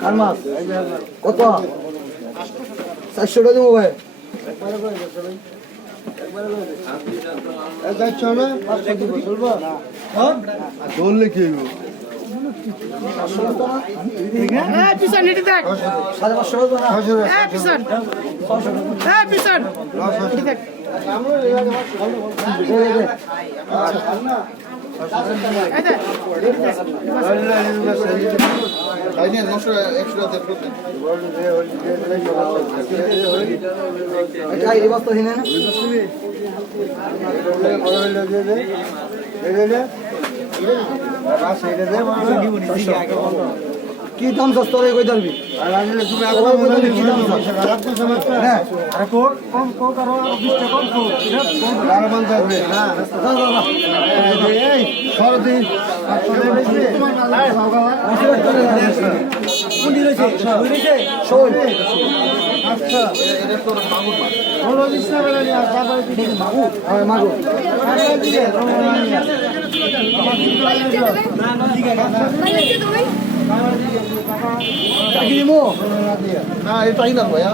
কার মাছ কত চারশো টাকা দেবো ভাই। ধরলে কি হইব হ্যাঁ পিছন হেঁটে দেখ। হ্যাঁ পিছন। হ্যাঁ পিছন। হেঁটে দেখ। এই এটা বস্তা হিনে না কি দাম সস্তা রে কই ধরবি? দাম হ্যাঁ। মাগো চাকরি মো না এটাই না ভাইয়া